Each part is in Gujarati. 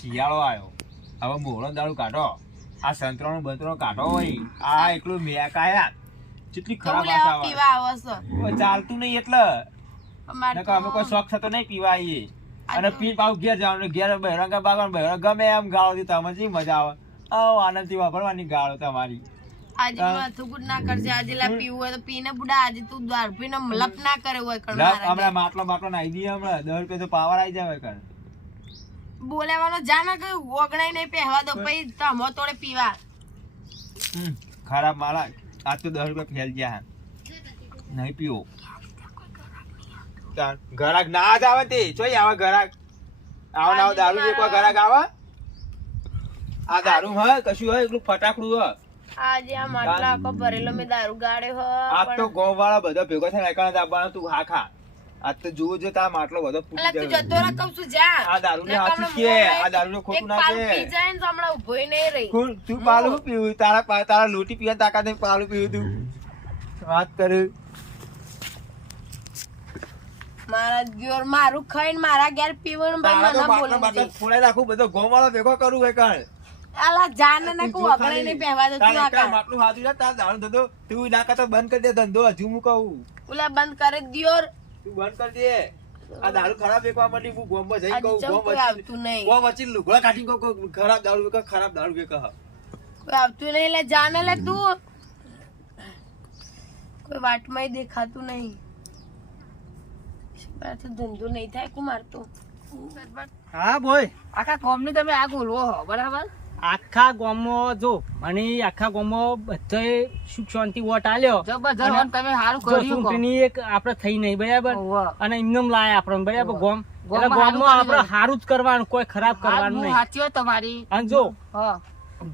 શિયાળો આવ્યો, હવે મોળો દારૂ કાઢો, આ સંતરાનો બંતરો કાઢો હોય, આ એકલું મેકાયા કેટલી ખરાબ આશા આવે. પીવા આવો છો ચાલતું નહીં એટલે અમારે નકર અમે કોઈ શોખ થતો નહીં પીવા આવીએ. અને પી પાછું ઘેર જવાનું, ઘેર બહેરંગા બાગવાનું, બહેરંગ ગમે એમ ગાળો થી તમે જે મજા આવે. આવો આનંદથી વાપરવાની ગાળો તમારી. આજે માથું ગુડ ના કરજે, આજે લા પીવું હોય તો પીને બુડા, આજે તું દારૂ પીને લપ ના કરે હોય કણ મારા હમણાં માટલો નાઈ દઈએ, હમણાં 10 રૂપિયા તો પાવર આવી જાય કણ. બોલેવાનો જા ના કઈ ઓગણાઈ નહીં પહેવા દો પછી તમો તોડે પીવા. ખરાબ મારા આજ તો 10 રૂપિયા ફેલ ગયા, નહીં પીવો. ઘરાક ના જ આવે તે ચોઈ આવે ઘરાક, આવો ના દારૂ જે કોઈ ઘરાક આવે. આ દારૂ હોય કશું હોય એટલું ફટાકડું હોય. આજે આ માટલા આખો ભરેલો મેં દારૂ ગાળ્યો હ. આજ તો ગોમ વાળા બધા ભેગો થાય એકણ દાબવાનો, તું હા ખા. આજ તો જોવો જો તા માટલો બધો ફૂટી તું જતો રહે કહું છું જા. આ દારૂ ને હાચું કે આ દારૂ ને ખોટું ના કે. પી જાય ને તો હમણાં ઉભોય નહીં રહી. તું પાલું પીવું, તારા લોટી પીવા તાકાત નહીં પાલું પીવું તું વાત કરું. મારા ઘેર મારું ખાઈને મારા ઘેર પીવાનું ભાઈ મને બોલી દે. ફોડાઈ નાખું બધો ગોમ વાળો ભેગો કરું એકણ. આલા જાન ને કો અગળે નહીં પહેવા દે તું આ કર. માટલું હાથું છે તાર દારૂ ધંધો તું ના કરતો બંધ કરી દે ધંધો. હજુ હું કહું ઓલા બંધ કરી દિયોર. તું બંધ કરી દે. આ દારૂ ખરાબ વેકવા માંડી. હું ગોમ જઈ કહું, કોઈ ગોમ આવતું નહીં, ગોમ વચ્ચે લુગડા કાઢી કહું ખરાબ દારૂ વેકા, ખરાબ દારૂ વેકા. કોઈ આવતું નહીં. લે જાન લે તું, કોઈ વાટમાં દેખાતું નહીં. ધંધો નહીં થાય કો મારતો. હા બોય, આખા ગામ ની તમે આ બોલવો બરાબર. આખા ગામમાં જો મને આખા ગામમાં બધાએ સુખ શાંતિ વોટ આલ્યો. જબરજસ્ત તમે સારું જો કર્યું. ચૂંટણી એક આપણે થઈ નહીં બરાબર, હોવે. અને એમનેમ લાયા આપણને બરાબર ગામ. એટલે ગામમાં ગામમાં સારું આપણે સારું જ કરવાનું, કોઈ ખરાબ કરવાનું નહીં. સાચી હોય તમારી. અને જો હા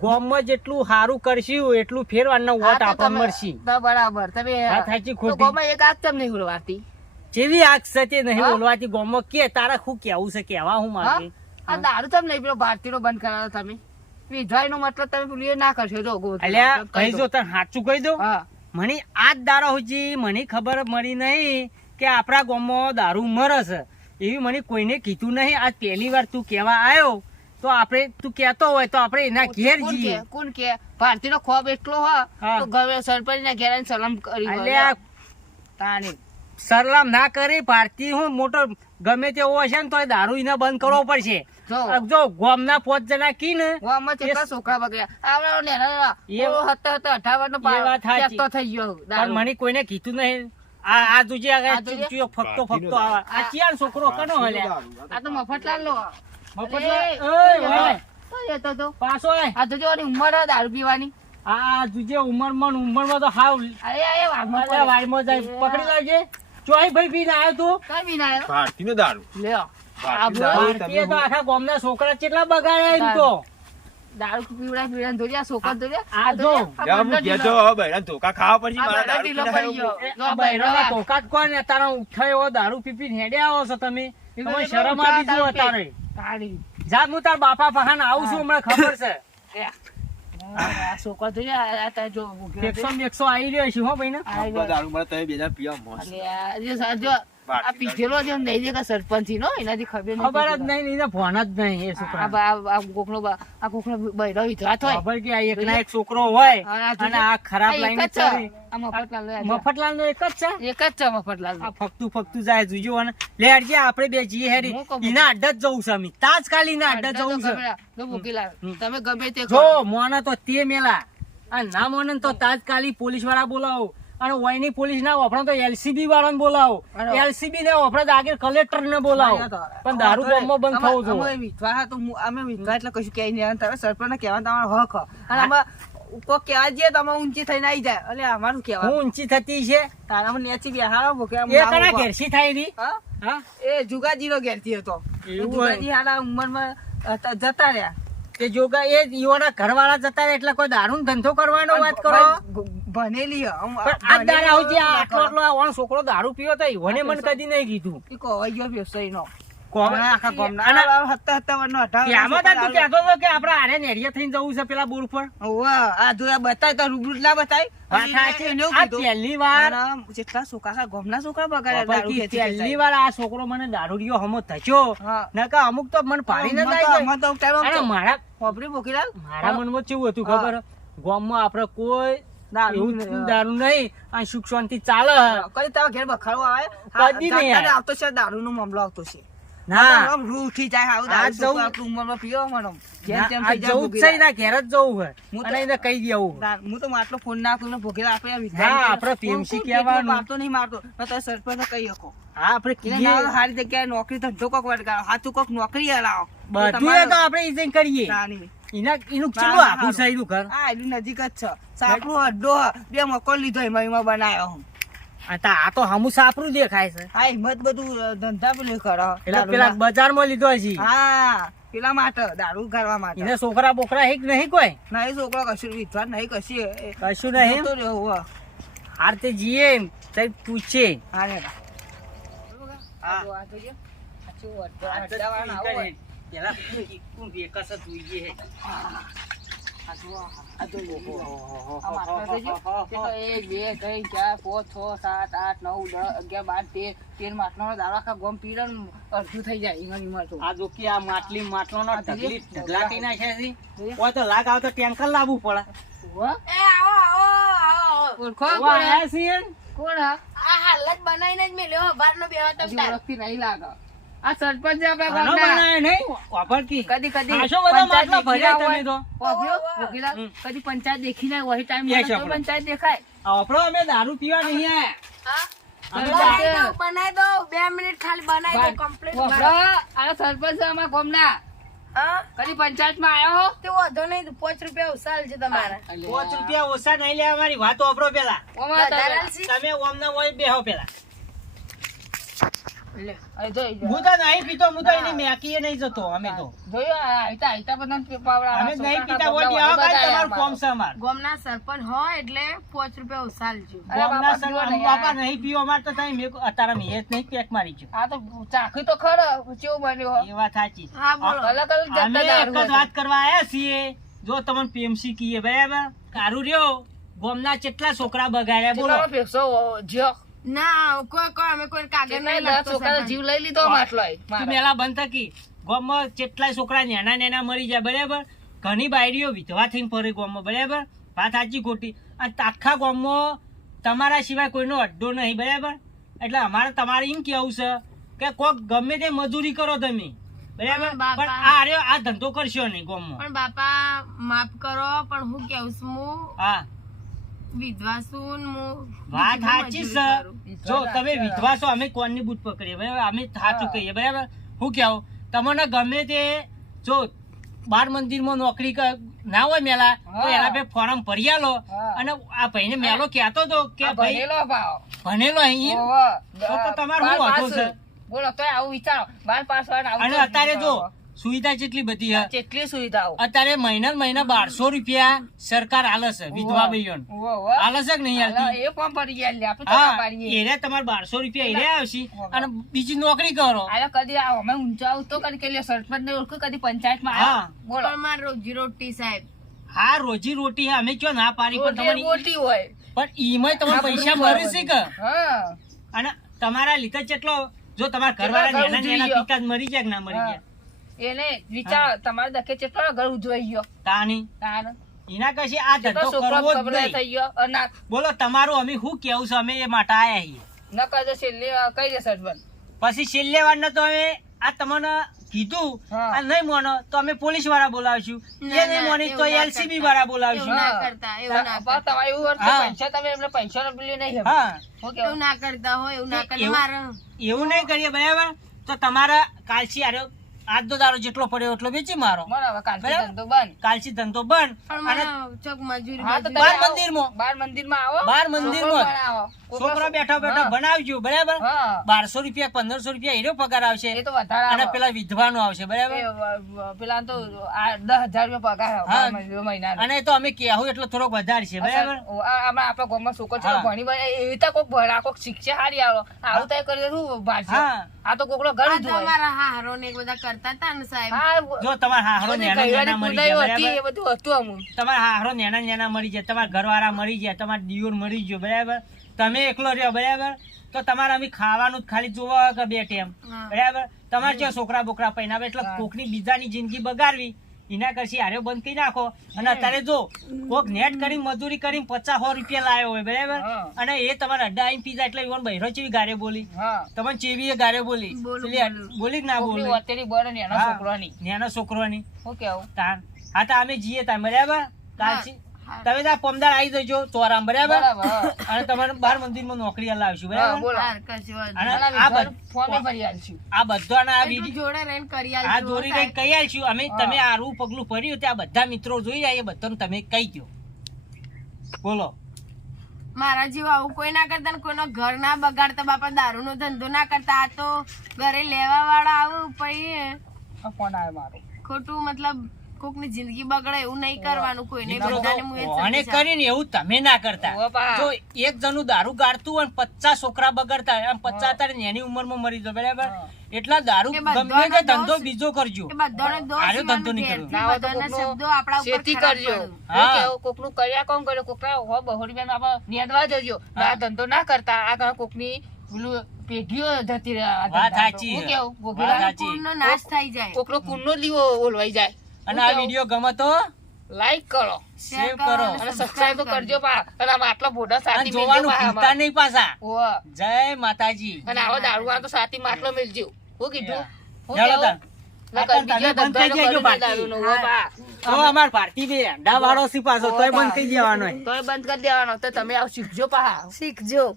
ગામમાં જેટલું સારું કરશું એટલું ફેરવાના વોટ આપણને મળશે. બરાબર. તમે વાત સાચી તો ખોટી ગામમાં એક આજ તમને બોલવાતી. જેવી આગ સચે નહીં હા? બોલવાથી ગામમાં કે તારા શું કેવું છે, કેવા હું માગે. આ દારૂ તમે નહીં પેલો ભારતીય બંધ કરાવો તમે. વિધવાઈ નો મતલબ તમે પેલું એ ના કરશો. જો અલ્યા કહી દો તને સાચું કહી દઉં. હા મને આજ દારૂ હુજી મને ખબર મળી નહીં કે આપણા ગામમાં દારૂ મરે છે, એવી મને કોઈને કીધું નહીં. આજ પહેલી વાર તું કહેવા આવ્યો તો આપણે તું કહેતો હોય તો આપણે એના ઘેર જઈએ. કોણ કે ભારતીય નો ખોબ એટલો હા હા. તો ગમે સરપંચ ના ઘેર આવીને સલામ કરી હોય. અલ્યા તાણી સરલામ ના કરી ભારતીય હું મોટો ગમે તેવો હશે ને તો દારૂ એને બંધ કરવો પડશે. જો જો ગામના 5 જણા કી ને ગામમાં કેટલા છોકરા બગડ્યા. આવડો નેના એ હતા 58 નો એ વાત સાચી. તો થઈ ગયો પણ દારૂ. મને કોઈને કીધું નહીં. આ તુજે આ તુજે? ફક્તો આવે. આ ચિયાર છોકરો કનો હલ્યા આ તો મફતલાલ નો. મફતલાલ. ઓય ઓય તો એ તો પાછો આય. આ તો જો એની ઉંમર હે દારૂ પીવાની. આ તુજે ઉંમરમાં તો હાવ અરે એ વાઘમાં અલ્યા વાડીમાં જાય પકડી લાવજે. ચોઈ ભાઈ પીને આવ્યો તું. કઈ બી ના આવ્યો. ભારતીનો દારૂ લ્યો ભારતીય દારૂ ભારતીય તો આખા ગામના છોકરા કેટલા બગાડ્યા એમ તો. દારૂ પીવડા ધોર્યા છોકરા ધોર્યા. આ જો ધોકા ખાવા પડશે મારા દારૂ ઢીલો પીને પડી ગયો. આ બૈરાના ટોકા જ કોણ ને તારા ઉઠાય એવો દારૂ પીપીને હેડ્યા આવો છો તમે. તમે શરમ આવી જો તારે. તાળી. જા હું તાર બાપા પાહન આવું છું હમણાં ખબર છે. આ છોકરા ધોર્યા. આ તાર જો 100 આવી રહ્યો છે હો ભાઈ ને. દારૂ મળે તમે બે જણા પીવા મસ્ત. અલ્યા, જે સાજો આ પીધેલો જેમ નહીં દે કે સરપંચ થી નો એનાથી ખબર ખબર જ નહીં એને ભણ જ નહીં એ છોકરા. આ કોકનો બૈરો વિધવા થાય. ખબર કે આ એકના એક છોકરો હોય આ અને આ ખરાબ લાઈન એક જ છે. ચડી. આ મફતલાલ લે. મફતલાલ નો એક જ છે. એક જ છે મફતલાલ. આ ફકતું જાય જોજો અને લે હરજે આપણે બે જઈએ હેરી. હું કહું. એના અડ્ડા જ જવું છે અમે તાજકાલી ના અડ્ડા જવું છે. જો મૂકીલા તમે ગમે તે જો મોને તો તે મેલા અને ના મોને તો તાજકાલી પોલીસ વાળા બોલાવો અને વયની પોલીસ ના વપરાય તો એલસીબી વાળાને બોલાવો. એલસીબી ને વપરાય તો આગળ કલેક્ટર ને બોલાવો. પણ દારૂ ગામમાં બંધ થવું જોઈએ. અમે વિધવા હા તો અમે વિધવા એટલે કશું કહે નહીં. તમે સરપંચ ને કહેવા તમારો હક હ. અને અમે કોઈ કહેવા જઈએ તો અમે ઊંચી થઈને આવી જાય. એટલે અમારું કહેવા હું ઊંચી થતી છે તારા અમે નેચી બેહાડો ભૂખ્યા આમ એ નામ કના ઉભા. ઘેરસી થાય રહી. હા? હા એ જુગાજી નો ઘેરથી હતો. એવું જુગાજી હારા ઉંમરમાં જતા રહ્યા. તે જોગા એ ઈઓના ઘરવાળા જતા રહે એટલે કોઈ દારૂ ધંધો કરવાનો વાત કરો. ભણેલી હ. પણ આ દાડા આવું જે આટલો આટલો આ ઓણ છોકરો દારૂ પીવો તો ઈવોને મને કદી નહીં કીધું. ઈ કોવાઈ ગયો વ્યવસાય નો. કોણ? આખા ગામના. અને આ 57 ત્યાંમાં તાર તું કહેતો હતો કે આપણે આરે નેરિયા થઈને જવું છે પેલા બોર પર. આ જોયા બતાય તો રૂબરૂ ના બતાય. વાત સાચી. એને એવું આ કીધું. પહેલી વાર અને જેટલા છોકરા ગામના છોકરા બગાડ્યા દારૂ બાપા, વેચી પહેલી વેચાય. વાર આ છોકરો મને દારૂડિયો હમો થયો. હા. નકર અમુક તો મને પાડી ન આમાં તો- જાય. આમાં તો ચાલો આમ અરે તો મારા ખોપરી ભૂખીલાલ. મારા મનમાં કેવું હતું ખબર? ગામમાં આપણે કોઈ દારૂ એવું દારૂ નહીં અને સુખ શાંતિ ચાલે. કદી તારા ઘેર બખાડો આવે કદી નહીં આવે. આવતો છે દારૂનો મામલો આવતો છે ના આમ રૂ ઉઠી જાય હાવ આ દારૂ જવું- છોકરો આટલું ઉંમરમાં પીવો મને જેમ તેમ આ થઈ જાય જવું જ છે ભૂખીલાલ. એના ઘેર જ જવું હોય. હું તો- અને એને કહી દેવું. હું તો માટલો ફોન નાખું ને ભૂખેલા આપણે આ હા, વિદ્યાર્થી આપણે કોણ- PMC કોણ કહેવાનું. કેટલું મારતો નહીં મારતો મેં તો સરપંચને કહી શકો હા, આપણે એને કીએ. ના સારી જગ્યાએ નોકરી ધંધો કોક વળગાડો હાથું કોક નોકરી હલાવો બધું એ તો આપણે ઈ જઈને કરીએ. નાની. એનું ના, ચેટલું ના, આખું સારું. છે એનું ઘર. આ એની નજીક જ છે સાપડું અડ્ડો હ. બે મકોન લીધો એમાં બનાવ્યો હું આ તો હમું સાપરું દેખાય છે. આ હિંમત બધું ધંધા પેલું કરો એટલે પેલા બજારમાં લીધો છે. હા પેલા માટે દારૂ કરવા માટે એને છોકરા બોકરા હિક નહીં કોઈ નહીં છોકરો કશું વિધવા નહીં કશી કશું નહીં. જતો રહ્યો હોવે. હાર તે જીએ તઈ પૂછે. હા ને. હા. આ તો જો. આ ચેવો અડ્ડાવાળા આવો હોય. પેલા કોણ વેકસ હતું ઈ હે. આ જુઓ, આ જો ઓહો. આ માટલા જોજો. તે તો 1 2 3 4 5 6 7 8 9 10 11 12 13 માટલાનો દારૂ આખા ગોમ પીરે ને અડધું થઈ જાય ઈમાં તો આ જો કે આ માટલાનો આ ઢગલી જોઈએ. ઢગલા કઈ નાખ્યા છે. જોઈએ. ઓય તો લાગ આવતો ટેન્કર લાવવું પડે. એ આવો આવો આવો ઓળખો ઓવા કોણ હે? આયા છીએ. કોણ હે? આ હાલત બનાવીને જ મેલ્યો બારનો બેહવા તો હજી ઓળખતી નહીં લાગે. આ સરપંચ છે આપણા ઘણો ગામના. બનાવે નહીં? વાપરતી. કદી કદી આશો બધા પંચાયત માટલા ભર્યા દેખી તમે ના તો. હોય. વાપર્યો? ઓહો. વકીલાલ, હમ. કદી પંચાયત દેખી ના હોય ટાઈમ યસ, તો આપણે. પંચાયત દેખાય આપણો અમે દારૂ પીવા નહીં આયા. હા અમે બનાવી દો 2 મિનિટ ખાલી બનાવી દો કમ્પ્લીટ વાપરો. આ સરપંચ છે અમારા ગામના. હા કદી પંચાયતમાં આયો હો? તે વધો નહીં 5 રૂપિયા ઉસાલ છે તમારા ₹5 ઓછા નહીં લેવા મારી વાત વાપરો પેલા. ઓમાં વધારે તમે- આલસી? તમે ઓમના હોય બેહો પેલા. લે, અહીં જોઈ લો. હું તો નહીં પીતો, હું તો એની મેકીએ નહીં જતો. અમે તો જોયું? આ આયતા- આયતા બધાને પાવડા. અમે આ નહીં છોકરા પીતા હોય ગામના બેહો બધા ભાઈ, આયા તમારું કોમ છે અમાર. ગામના સરપંચ હોય એટલે 5 રૂપિયા ઉસાલ છે અરે ગામના બાપા, સર- પીવો નહીં બાપા યાર. નહીં પીવો અમાર તો તમે મેં અત્યારે મેં જ નહીં પેક મારી છે. આ તો ચાખી તો ખરો કેવું બન્યું હો. એ વાત સાચી. હા બોલો અલગ અલગ અમે જાતના એક દારૂ જ હતા. વાત કરવા આયા છીએ. જો તમને PMC કહીએ બરાબર, કારું રહ્યો ગામના કેટલા છોકરા બગાડ્યા બોલો. કેટલાનો ફેંસો જ્યો. ના કોઈ અમે કોઈ કાગળ કેટલાય નહીં દસ લખતો છોકરાનો સરપંચ. જીવ લઈ લીધો માટલોય. તું મેલા બંધ થકી ગામમાં કેટલાય છોકરા નેના નેના મરી જાય બરાબર. ઘણી બાયડીઓ વિધવા થઈને ફરે ગામમાં બરાબર. વાત સાચી ખોટી. અને આખા ગામમાં તમારા સિવાય કોઈનો અડ્ડો નહીં બરાબર. એટલે અમારે તમારે એમ કેવું છે કે કોક ગમે તે મજૂરી કરો તમે બરાબર, પણ બાપા- પણ આ રહ્યો આ ધંધો કરશો નહીં ગામમાં. પણ બાપા માફ કરો પણ હું કેવું છું હું હા વિધવા છું ને હું વાત બીજી સાચી મજૂરી છે. કરું. જો તમે વિધવા છો, અમે કોણની બૂટ પકડીએ બરાબર, અમે સાચું કહીએ બરાબર. હું કેવું તમને ગમે તે જો બાર મંદિરમાં નોકરી ના હોય મેલા તો હા. એના પે ફોર્મ ભરી આલો. હા. અને આ ભાઈને મેલો કહેતો હતો કે આ ભાઈ ભણેલો ભાવ. ભણેલો અહીં ઓહો. તો તમારું શું બાર વાંધો છે? પાસ. બોલો તોય આવું વિચારો 12 પાસ વાળાને આવું અને કેમ અત્યારે જો વિચારો? સુવિધા કેટલી બધી છે. કેટલી સુવિધાઓ. અત્યારે મહિના ને મહિના ₹1200 સરકાર આલે છે વિધવા ભાઈઓને. ઓહો, ઓહો. આલે છે કે નહીં હાલો, આલતી? એ પણ ભરી ગયા લે, આપણે તો ના હા પાડીએ. એને તમારે ₹1200 એને આવશે ઓહો. અને બીજી નોકરી કરો. આલે કદી આ અમે ઊંચો આવતો કદી કે લે સરપંચ ને ઓળખો કદી પંચાયતમાં હા. આવ્યો. બોલો પણ મારે રોજી રોટી સાહેબ હા રોજી રોટી અમે ક્યાં ના પાડી, પણ રોટી તમારી મોટી હોય. પણ ઈમાં તમને આ પૈસા બધું મળે છે કે હા. અને તમારા લીધે કેટલો જો તમારા કેટલા ઘરવાળા ઘર નેના નેના ઉજવી પિતા જ મરી ગયા કે ના મરી હા. ગયા એને વિચાર તમારે દકે કેટલો ઘર ઉજવાઈ ગયો. તાની તાન. એના કશી આ કેટલો ધંધો છોકરો કરવો જ ખબર નહીં. થઈ ગયો. અને ના બોલો તમારું અમે શું કેવું છે, અમે એ માટે આયા છીએ. ન કરજો છેલ્લે કઈ દે સરપંચ. પછી છેલ્લે વાર તો અમે આ તમને કીધું હા. આ નહીં માનો તો અમે પોલીસ વાળા બોલાવશું. ના, એ નહીં ના, માની તો એવું ના LCB કરતા. વાળા એવું બોલાવશું. ના હા. કરતા એવું ના પણ કરતા તમારે એવું હોય તો હા. પૈસા તમે એમને પૈસાનો પેલી નહીં આપો. હા શું એવું કેવું? ના કરતા હોય એવું ના કરે એવું- મારે એવું નહીં કરીએ બરાબર. તો તમારા કાલથી આર્યો આજનો દારો જેટલો પડ્યો એટલો વેચી મારો. બરાબર કાલથી બરાબર. ધંધો બંધ. કાલથી ધંધો બંધ. પણ અને મને ચોક મજૂરી હા તો મજૂરી. તમે બાર આવો. મંદિરમાં. બાર મંદિરમાં આવો. બાર મંદિરમાં. છોકરો ભણાવો. છોકરો બેઠો બેઠો હા. ભણાવજો બરાબર. હા. ₹1200 ₹1500 એનો પગાર આવશે એ તો વધારે અને આવે. પેલા વિધવાનો આવશે બરાબર. પેલા તો આ 10,000 રૂપિયા પગાર આવે હા. બાર મહિનાનો. અને તો અમે કહેવું એટલો થોડોક વધારે છે બરાબર. આમાં આપણા ગામમાં છોકરો છે હા. ભણી એવી તો કોક ભણા કોક શિક્ષા હારી આવો આવું તો કરી શું ભાષા હા. આ તો કોકનો ઘર આ જ તો હોય. અમારા હારો ને એક બધા કરતા હતા ને સાહેબ. હા, જો તમારા હાહરો બધી નેના કૈવાડી નેના મરી કુંડાઈઓ ગયા હતી, બરાબર, એ બધું હતું અમુક. તમારા હાહરો નેના નેના મરી ગયા, તમારા ઘરવાળા મરી ગયા, તમારા દિયોર મરી ગયો બરાબર, તમે એકલો રહ્યો બરાબર, તો તમારે અમે ખાવાનું જ ખાલી જોવા હોય કે બે ટાઈમ હા. બરાબર, તમારે જો છોકરા બોકરા પૈનાવે એટલે કોકની બીજાની જિંદગી બગાડવી એના કરશી હારે બંધ કરી નાખો. અને અત્યારે જો કોક નેટ કરી મજૂરી કરી 50-100 રૂપિયા લાવ્યો હોય બરાબર, હા. અને એ તમારે અડ્ડા આવીને પીધા એટલે ઈવન બહેરો ચેવી ગારે બોલી, હા. તમને ચેવી ગારે બોલી, બોલું, પેલી બોલું. બોલી કે ના કોકની બોલી? વતેરી બને ને એના હા. છોકરાની. નેનો છોકરોની શું કેવું? તાન હા તો અમે જઈએ તા બરાબર, કાલથી હા. તમે ત્યાં પમદાર આવી જજો ચોરામ બરાબર, બરાબર. અને તમારે 12 મંદિરમાં નોકરી લાવશું હા, બરાબર. બોલો. હા, કશું વાંધો અને નહીં. આ ઘર બધ- ફોર્મે ભરી આલશું. આ બધાના આ એટલું વિડીયો જોડે રહીને કરી આ આલજો, જોડી સાહેબ. કઈ કહી આવીશું અમે. તમે આરું પગલું ભર્યું ત્યાં બધા મિત્રો જોઈ રહ્યા એ બધાને તમે કહી દો. બોલો. મારા જેવું આવું કોઈ ના કરતા ને કોઈનો ઘર ના બગાડતા, બાપા દારૂ નો ધંધો ના કરતા. આ તો ઘરે લેવા વાળા આવું પછી આ ફોન આવ્યો મારો. ખોટું મતલબ કોકની જિંદગી બગડે એવું નહીં કરવાનું કોઈને. મિત્રો બધાને હું એ જ કોને સંદેશ આપું. કરીને એવું તમે ના કરતા. ઓવે બા. જો એક જણું દારૂ ગાળતું હોય ને 50 છોકરા બગડતા હોય, આમ 50 તારે એની ઉંમરમાં મરી જાય બરાબર, એટલા દારૂ એ ગમે બધાનો તે ધંધો દોષ- બીજો કરજો. એ બધાનો દોષ આર્યો ધંધો માનો નહીં કરવો. ઘેરથી ના હોય તો બધાના કોકનો શબ્દો આપણા ઉપર શેતી ખરાબ કરજો. પડે. હા. શું કેવું? કોકનું કર્યા કોણ કર્યો? કોકના હો 200 રૂપિયામાં આપણે નેદવા જજો. આ ધંધો ના કરતા. આ ઘણા કોકની પેલું પેઢીઓ જતી રહે આ વાત ધંધામાં. સાચી. શું કેવું? વાત ગોગીલા? સાચી. કુળનો નાશ થઈ જાય. કોકનો કુંડનો લીવો ઓલવાઈ જાય. અને આ વિડીયો ગમે તો લાઈક કરો શેર save કરો. અને સબસ્ક્રાઇબ તો કરજો પા. અને આમાં આટલા મોટા અને સાથી જોવાનું મેલજો પા ભૂલતા આમાં. નહીં પાછા. ઓવે. જય માતાજી. અને આવો દારૂ આ તો સાથી માટલો મેલજો. હું કીધું? હું ચાલો કેવું? તાન. નકર આ બીજો તમે બંધ થઈ ધંધો જજો કરી બાકી. દારૂનો. ઓવે પા. તો અમાર પાર્ટી બે અંડા વાળો સી પાછો તોય બંધ થઈ જવાનો. તોય બંધ કરી દેવાનો. તો તમે આવ શીખજો પા. શીખજો.